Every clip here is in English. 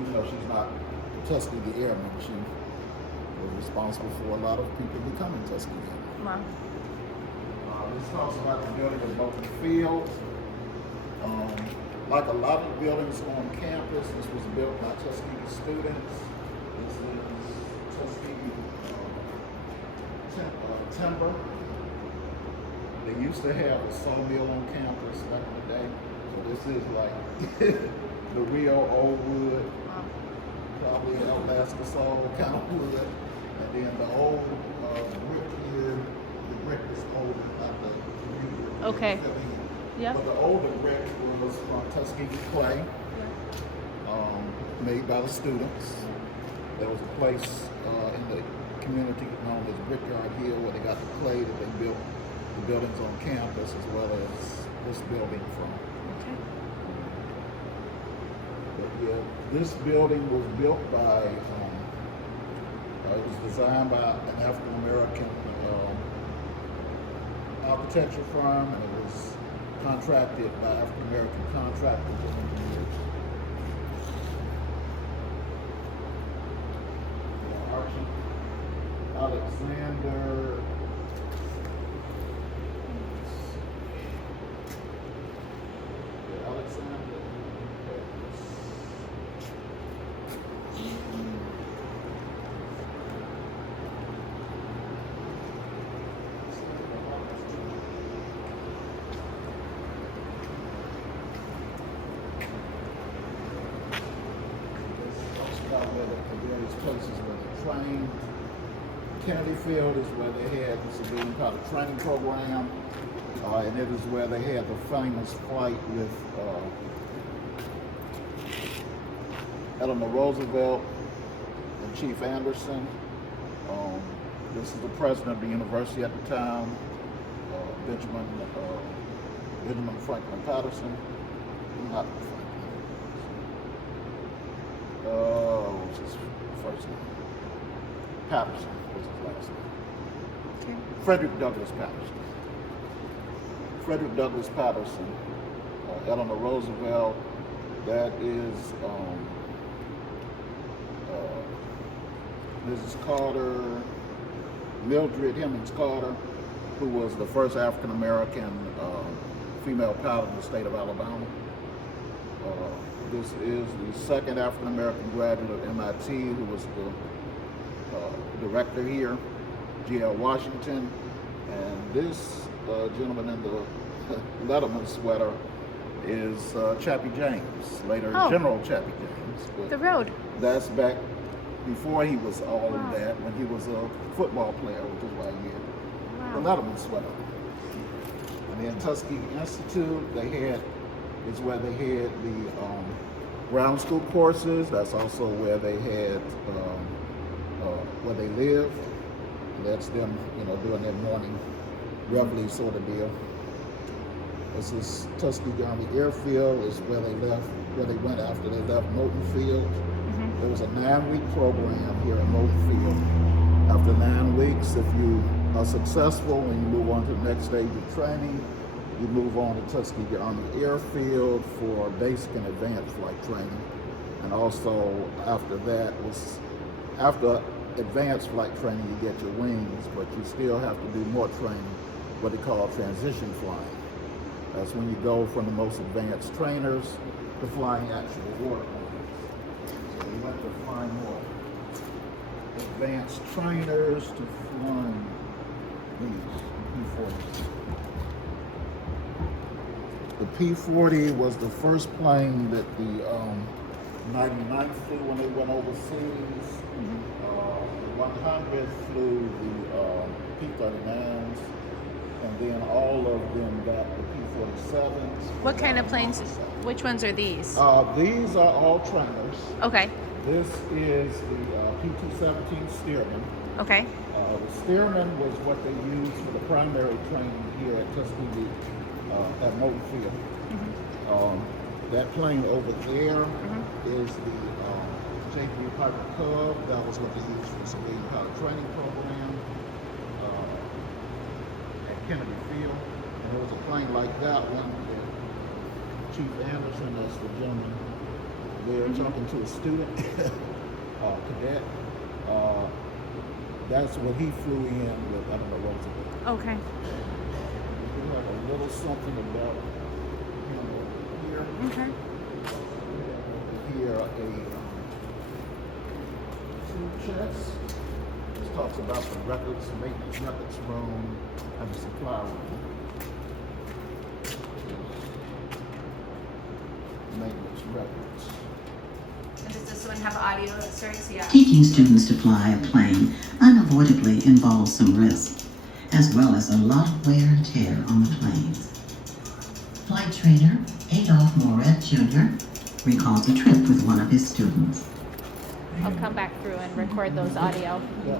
even though she's not Tuskegee Airman, she was responsible for a lot of people becoming Tuskegee Airmen. Wow. This talks about the building at Moulton Field. Like a lot of the buildings on campus, this was built by Tuskegee students. This is Tuskegee timber. They used to have a sawmill on campus back in the day. So this is like the real old wood, Wow. probably Alaska saw kind of wood. And then the old brick here, the brick is older, not the new brick. Okay. Yeah. But the older brick was from Tuskegee clay, made by the students. There was a place in the community known as Brickyard Hill where they got the clay that they built the buildings on campus as well as this building from. Okay. But yeah, this building was built by, it was designed by an African American architecture firm, and it was contracted by African American contractors and engineers. Archie Alexander. Alexander. The various places where they trained. Kennedy Field is where they had the civilian pilot training program, and it is where they had the famous flight with Eleanor Roosevelt and Chief Anderson. This is the president of the university at the time, Benjamin Franklin Patterson. Not what was his first name? Patterson was his last name. Okay. Frederick Douglass Patterson. Frederick Douglass Patterson. Eleanor Roosevelt. That is Mrs. Carter, Mildred Hemmings Carter, who was the first African American female pilot in the state of Alabama. This is the second African American graduate of MIT who was the director here, G.L. Washington. And this gentleman in the Letterman sweater is Chappie James, later General Chappie James. But The road. that's back before he was all Wow. of that, when he was a football player, which is why he had the Wow. Letterman sweater. And then Tuskegee Institute, is where they had the ground school courses. That's also where they had where they lived. That's them, doing their morning reveille sort of deal. This is Tuskegee Army Airfield. Is where they went after they left Moulton Field. There was a 9-week program here at Moulton Field. After 9 weeks, if you are successful and you move on to the next stage of training, you move on to Tuskegee Army Airfield for basic and advanced flight training. And also after that after advanced flight training, you get your wings, but you still have to do more training, what they call transition flying. That's when you go from the most advanced trainers to flying actual warplanes. So we went to flying more advanced trainers to flying these P-40s. The P-40 was the first plane that the 99th flew when they went overseas. The 100th flew the P-39s, and then all of them got the P-47s. What kind of planes? Which ones are these? These are all trainers. Okay. This is the P-217 Stearman. Okay. The Stearman was what they used for the primary training here at Tuskegee at Moulton Field. That plane over there is the J.P. Piper Cub. That was what they used for the civilian pilot training program at Kennedy Field. And there was a plane like that one that Chief Anderson, that's the gentleman They're talking to a student, cadet. That's what he flew in with. I don't know what was it. Okay. We have a little something about him over here. Okay. Here, two chests. This talks about the records, maintenance records room, and the supply room. Maintenance records. And does this one have audio inserts? Yeah. Teaching students to fly a plane unavoidably involves some risk, as well as a lot of wear and tear on the planes. Flight trainer Adolph Moret Jr. recalls a trip with one of his students. I'll come back through and record those audio. Yeah.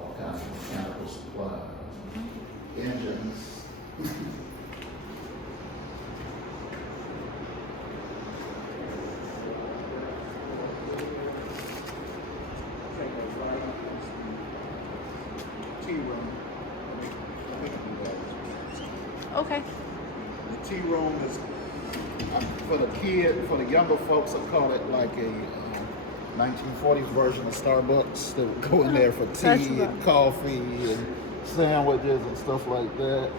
All kinds of mechanical supplies, engines. Tea room. Okay. The tea room is for the kid, for the younger folks. I call it like a 1940s version of Starbucks. They would go in there for That's tea right. and coffee and sandwiches and stuff like that.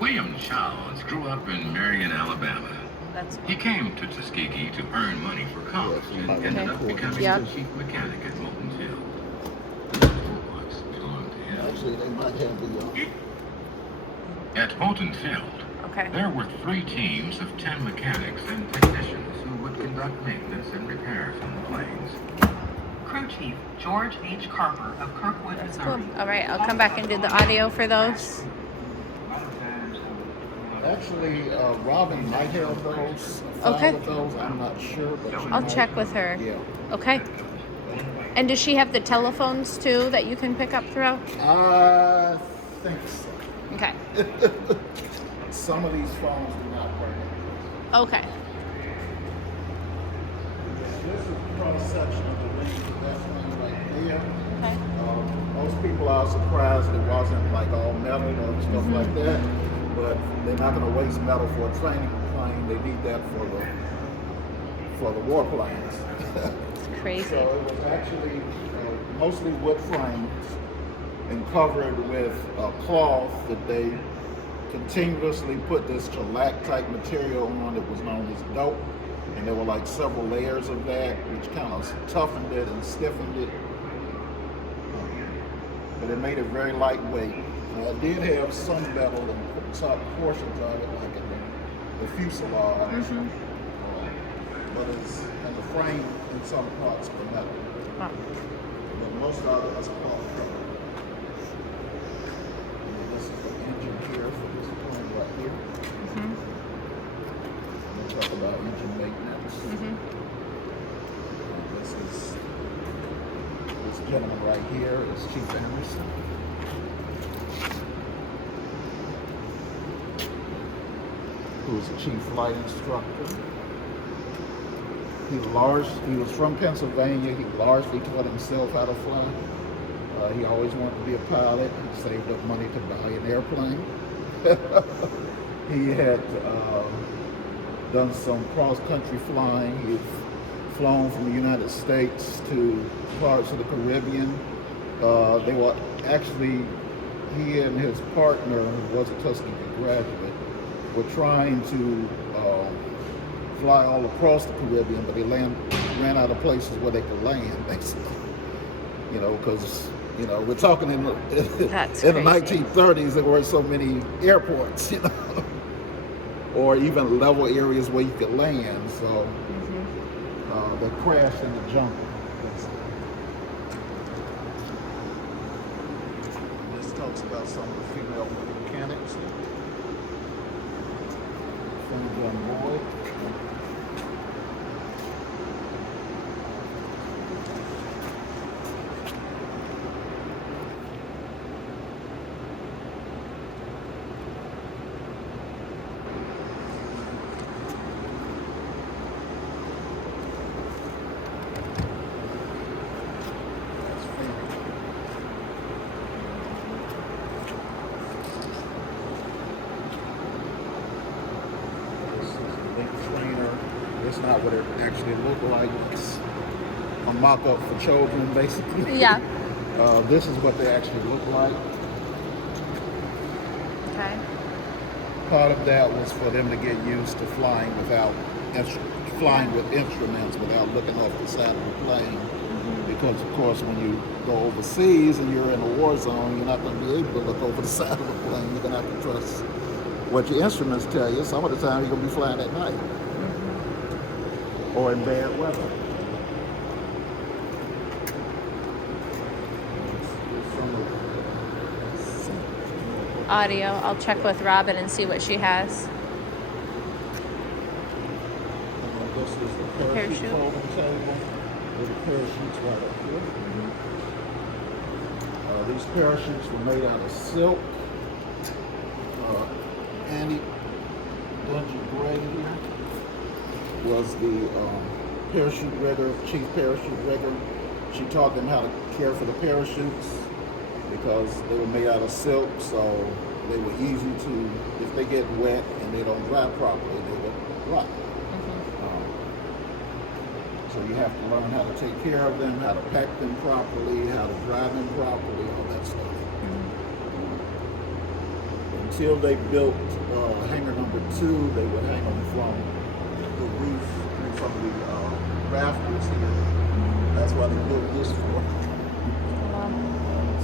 William Childs grew up in Marion, Alabama. That's He came to Tuskegee to earn money for college and ended up becoming Yep. the chief mechanic at Molten Hill. The toolbox belonged to him. Actually, they might have the. At Molten Field, okay. there were 3 teams of 10 mechanics and technicians who would conduct maintenance and repairs on the planes. Crew Chief George H. Carper of Kirkwood, That's cool. Missouri. All right, I'll come back and do the audio for those. Actually, Robin might have those. Okay. With those, I'm not sure, but she I'll might. check with her. Yeah. Okay. And does she have the telephones too that you can pick up throughout? I think so. Okay. Some of these phones do not work. Okay. This is a cross section of the ring. That's one right there. Okay. Most people are surprised it wasn't like all metal or stuff like that, but they're not going to waste metal for a training plane. They need that for the warplanes. It's crazy. So it was actually mostly wood frames and covered with cloth that they continuously put this shellac-type material on that was known as dope. And there were like several layers of that, which kind of toughened it and stiffened it. But it made it very lightweight. It did have some metal in the top portions of it, like in the fuselage. But it's in the frame in some parts were metal. Wow. But most of it was cloth covered. And this is the engine here for this plane right here. We'll talk about engine maintenance. This is this gentleman right here is Chief Anderson. Who's the chief flight instructor. He was from Pennsylvania. He largely taught himself how to fly. He always wanted to be a pilot. He saved up money to buy an airplane. He had done some cross-country flying. He had flown from the United States to parts of the Caribbean. They were actually, he and his partner, who was a Tuskegee graduate, were trying to fly all across the Caribbean, but they ran out of places where they could land, basically. You know, because, you know, we're talking in the 1930s, there weren't so many airports, you know, or even level areas where you could land. So they crashed in the jungle. This talks about some of the female mechanics. From John Boyd. not what it actually looked like. It's a mock-up for children, basically. Yeah. This is what they actually look like. Okay. Part of that was for them to get used to flying with instruments without looking off the side of the plane. Because of course, when you go overseas and you're in a war zone, you're not going to be able to look over the side of the plane. You're going to have to trust what your instruments tell you. Some of the time, you're going to be flying at night or in bad weather. Audio. I'll check with Robin and see what she has. This is the Parachute. folding table. There's the parachutes right up here. These parachutes were made out of silk. Annie Dungy Gray here was the parachute rigger, chief parachute rigger. She taught them how to care for the parachutes because they were made out of silk, so they were easy to, if they get wet and they don't dry properly, they would rot. So you have to learn how to take care of them, how to pack them properly, how to dry them properly, all that stuff. Until they built hangar number 2, they would hang them from the roof, from the rafters here. That's why they built this for.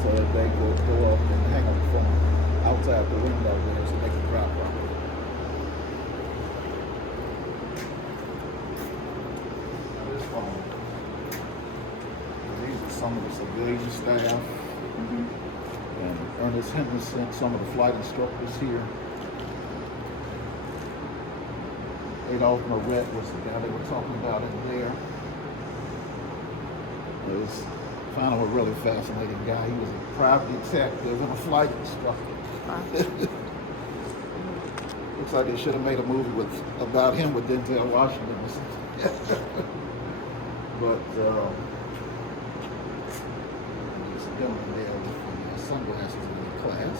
So that they could go up and hang them from outside the window there so they can dry properly. These are some of the civilian staff. And Ernest Henderson, some of the flight instructors here. Adolph Moret was the guy they were talking about in there. I found him a really fascinating guy. He was a private detective and a flight instructor. Looks like they should have made a movie about him with Denzel Washington or something. But there's a gentleman there with the sunglasses in the class.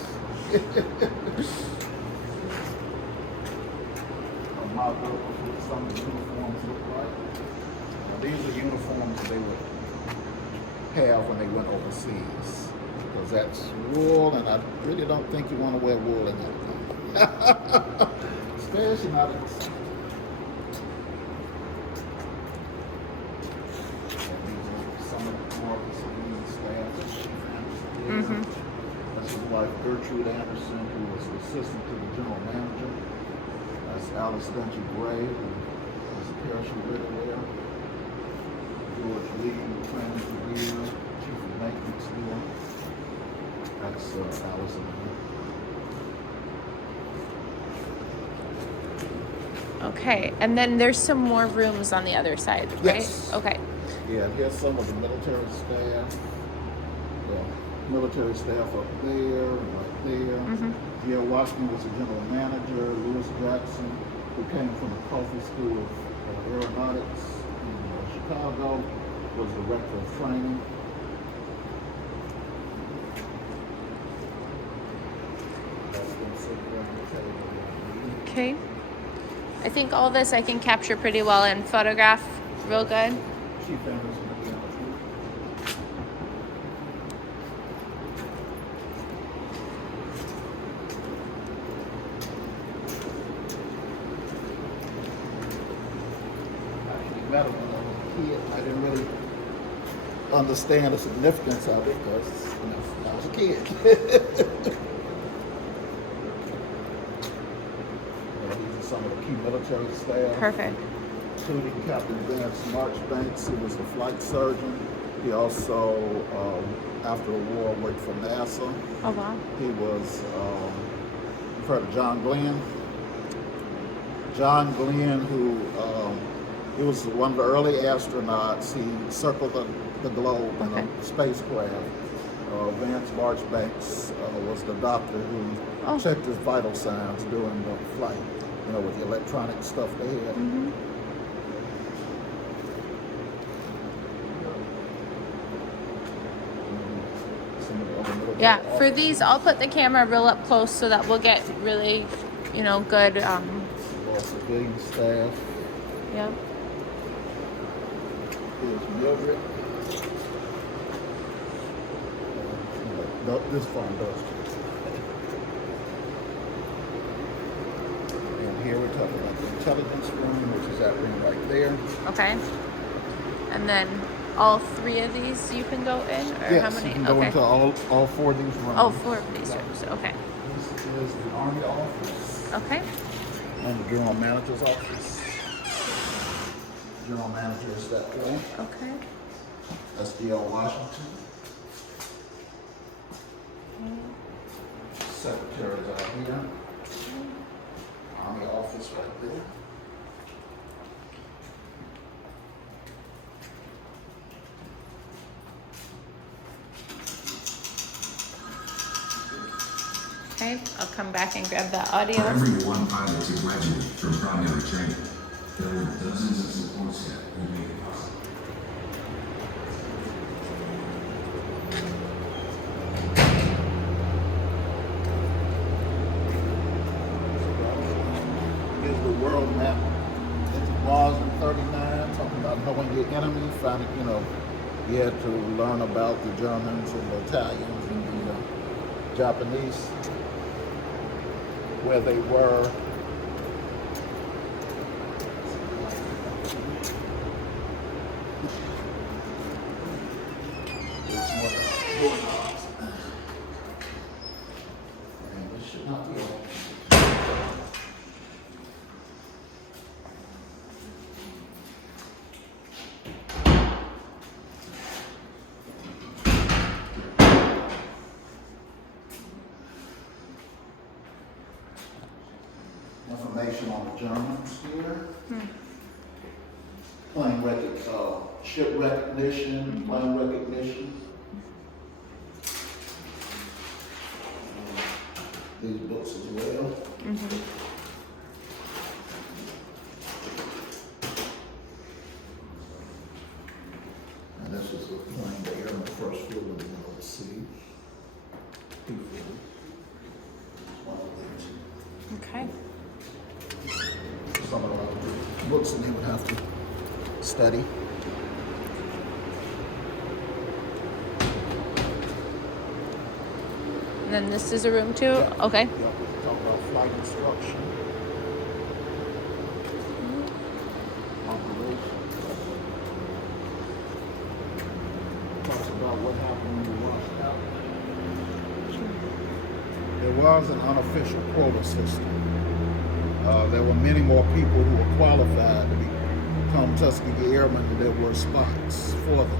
A mock-up of what some of the uniforms look like. Now, these are uniforms they would have when they went overseas. Because that's wool, and I really don't think you want to wear wool in that. Especially not in the summer. Some of the more of the civilian staff that she found. That's his wife Gertrude Anderson, who was the assistant to the general manager. That's Alice Dungy Gray, who was a parachute rigger there. George Lee, the training engineer, chief of maintenance there. That's Alice and me. Okay, and then there's some more rooms on the other side, right? Yes. Okay. Yeah, here's some of the military staff. The military staff up there, right there. G.L. Washington was the general manager. Lewis Jackson, who came from the Coffee School of Aeronautics in Chicago, was director of training. That's been sitting there on the table. Okay. I think all this I can capture pretty well and photograph real good. Chief Anderson again. Actually met him when I was a kid. I didn't really understand the significance of it because, I was a kid. These are some of the key military staff. Perfect. Including Captain Vance Marchbanks, who was the flight surgeon. He also, after the war, worked for NASA. Oh, wow. He was, you've heard of John Glenn? John Glenn, who, he was one of the early astronauts. He circled the globe in a spacecraft. Vance Marchbanks was the doctor who checked his vital signs during the flight, with the electronic stuff they had. Yeah, for these, I'll put the camera real up close so that we'll get really, good. Civilian staff. Yep. is Mildred. This phone does. And here we're talking about the intelligence room, which is that room right there. Okay. And then all 3 of these you can go in, or Yes, how many? you can go Okay. into all 4 of these rooms. Oh, 4 of these rooms. Okay. This is the Army office Okay. and the General Manager's office. General Manager is that way. Okay. That's D.L. Washington. Secretaries out here. Army office right there. Okay. I'll come back and grab that For audio. every one pilot to graduate from primary training, there were dozens of support staff who made it possible. Here's the world map. It was in 39, talking about knowing your enemy, finding, you had to learn about the Germans and the Italians and the Japanese, where they were. It's more than doorknobs. And this should not be open. Information on the Germans here. Ship recognition, plane recognition. These books as well. And this is a plane the airman first flew in the middle of the sea. He flew. One of the Okay. some of the books and they would have to study. And then this is a room too. Yeah. Okay. Yeah, we talk about flight instruction. Operation. Talks about what happened when you washed out. There was an unofficial quota system. There were many more people who were qualified to become Tuskegee Airmen than there were spots for them.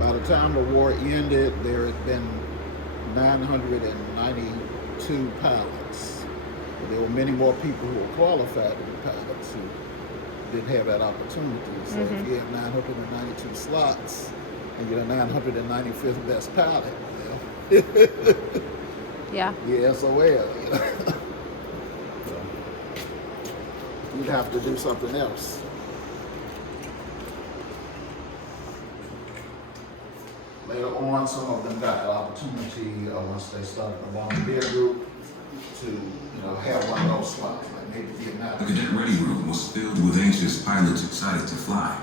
By the time the war ended, there had been 992 pilots. But there were many more people who were qualified to be pilots who didn't have that opportunity. So if you have 992 slots and you're the 995th best pilot, well, Yeah. yeah, SOL. So, you'd have to do something else. Later on, some of them got the opportunity once they started the volunteer group to, have one of those slots, like maybe The Vietnam. cadet ready room was filled with anxious pilots excited to fly.